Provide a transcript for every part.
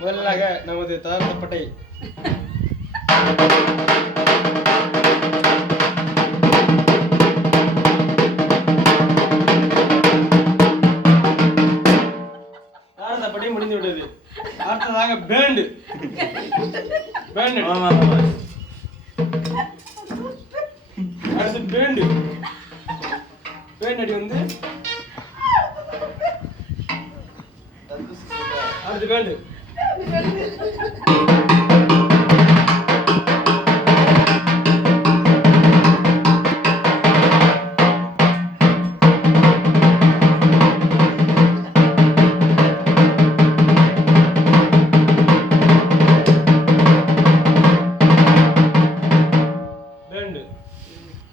முதலாக நமது தயாரிக்கப்பட்டை தயாரிக்கப்பட்டை முடிந்து விட்டது. அடுத்ததாக பேண்டு அடுத்து பேண்டு அடி வந்து அடுத்து பேண்டு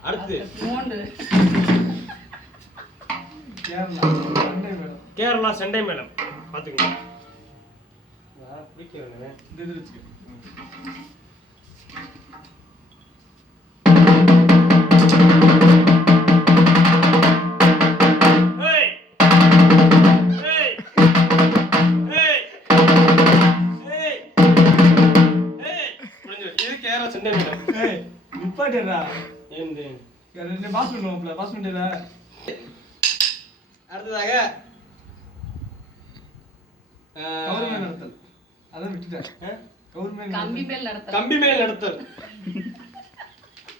அடுத்து கேரளா செண்டை மேளம் பாத்துக்கோங்க. இது கேரளா செண்டை மேளம். நிப்பாட்டிடுறா. ஏந்து பாஸ் பண்ணுவோம்ல, பாஸ் பண்ணிடல. அடுத்ததாக கவர்மெண்ட் நடத்தல். அதான் விட்டுட்டேன். கவர்மெண்ட் கம்பி மேல் நடத்தல்.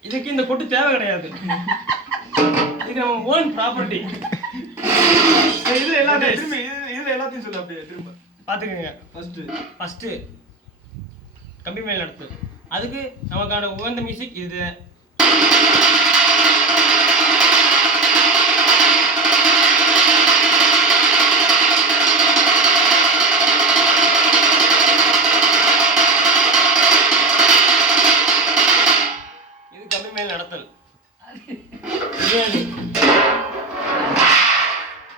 இதுக்கு இந்த கொட்டு தேவை கிடையாது. இது நம்ம ஓன் ப்ராப்பர்ட்டி. இது எல்லாத்தையும் இது எல்லாத்தையும் சொல்லு அப்படியே திரும்ப பாத்துக்கோங்க. ஃபர்ஸ்ட் கம்பி மேல் நடத்தல். அதுக்கு நமக்கான உகந்த மியூசிக் இது. இது கம்பி மேல் நடத்தல்.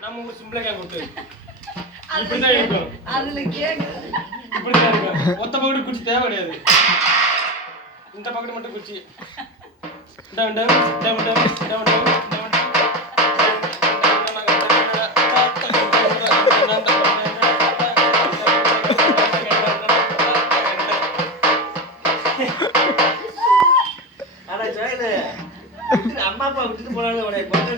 நம்ம ஒரு சிம்பிளா கொடுத்து இப்படிதான் இருக்கும். இப்படிதான் இருக்கும். மொத்த பக்கெட்டு குச்சி தேவை கிடையாது. இந்த பக்கெட்டு மட்டும் குச்சி அம்மா அப்பா விட்டுட்டு போனாலும்